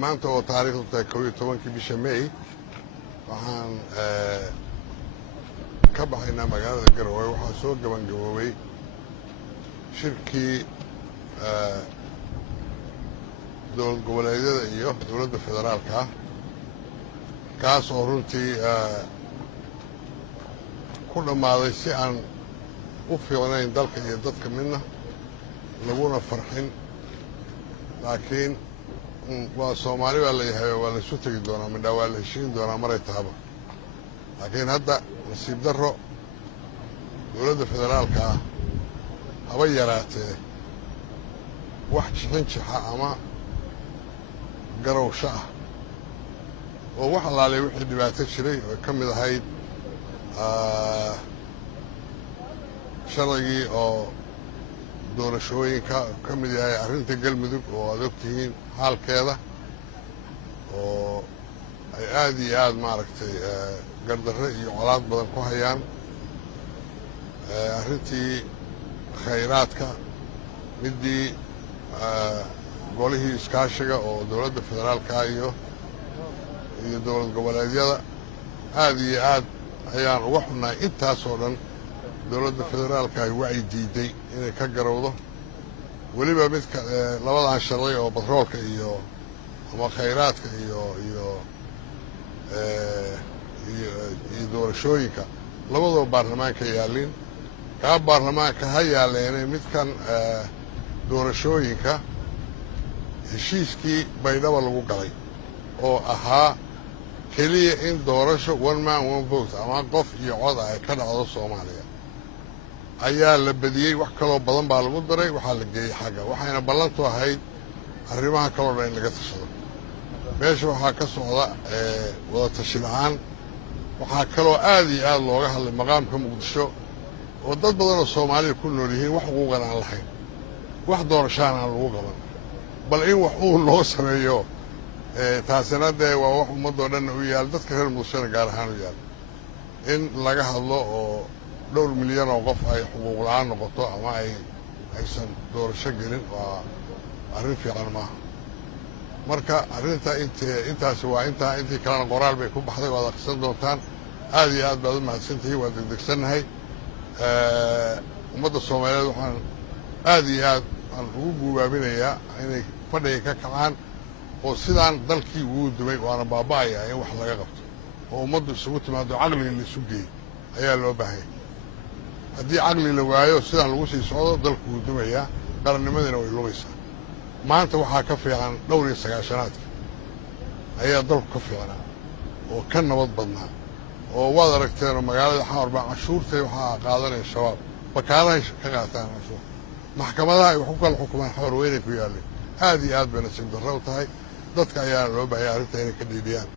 maanta oo taariikhdu tahay 11 bisha May waxaan ka baxaynaa magaalada Garoowe waxaa soo gabangaboobay shirkii dowlad goboleedyada iyo dowladda federaalka kaas oo runtii ku dhammaaday si aan u fiicnayn dalka iyo dadka midna laguna farxin laakiin waa Soomaali baa la yahay waa la isu tagi doonaa midna waa la heshiin doonaa maray taaba laakiin hadda nasiib darro dowladda federaalka haba yaraatee wax jixinjixa ama garowsho ah oo wax alaalay wixii dhibaato jiray oo ka mid ahayd sharcigii oo doorashooyinka ka mid yahay arrinta Galmudug oo aad ogtihiin xaalkeeda oo ay aad iyo aad maaragtay gardarre iyo colaad badan ku hayaan arrintii khayraadka midii golihii iskaashiga oo dowladda federaalka iyo dowlad goboleedyada aad iyo aad ayaan uga xunnahay intaasoo dhan dowladda federaalka ay wacyi diiday inay ka garowdo weliba midka labadan sharci oo batroolka iyo ama khayraadka iyo doorashooyinka labadoo baarlamaanka yaalin kaa baarlamaanka ha yaaleene midkan doorashooyinka heshiiskii baydhaba lagu galay oo ahaa keliya in doorasho one man one vote ama qof iyo cod ay ka dhacdo Soomaaliya ayaa la badiyey wax kaloo badan baa lagu daray waxaa la geeyey xagga waxayna ballantu ahayd arrimaha kaloo dhan in laga tashado meesha waxaa ka socda wada tashi la'aan waxaa kaloo aad iyo aad looga hadlay maqaamka Muqdisho oo dad badan oo Soomaaliya ku nool yihiin wax ugu ganaan lahayn wax doorashaan aan lagu qaban bal in wax uu loo sameeyo taasina dee waa wax ummadoo dhan u yaal dadka reer Muqdisho gaar ahaan u yaal in laga hadlo oo dhowr milyan oo qof ay xuquuq la'aan noqoto ama aysan doorasho gelin waa arrin fiican maaha marka arrinta intaasi waa intii kalena qoraal bay ku baxday waad akhrisan doontaan aad iyo aad baad u mahadsantihiin waa degdegsannahay ummadda Soomaaliyeed waxaan aad iyo aad aan ugu guubaabinayaa inay fadhiga ka kacaan oo sidaan dalkii ugu dumay waana baaba'aya in wax laga qabto oo ummaddu isugu timaado caqli la isu geeyo ayaa loo baahan yahay haddii caqli la waayo sidaan lagu sii socdo dalku wuu dumayaa qarannimadina way lumaysaa maanta waxaa ka fiican dhowr iyo sagaashanaadka ayaa dalku ka fiicnaa oo ka nabad badnaa oo waad aragteenoo magaalada xamar baa cashuurtay waxaa qaadanaya shabaab bakaalahay ka qaataan cashuur maxkamadaha ay wax ku kala xukumaan xamar weynay ku yaalleen aad iyo aad bay nasiib darro u tahay dadka ayaana loo baahaya arrinta inay ka dhiidhiyaan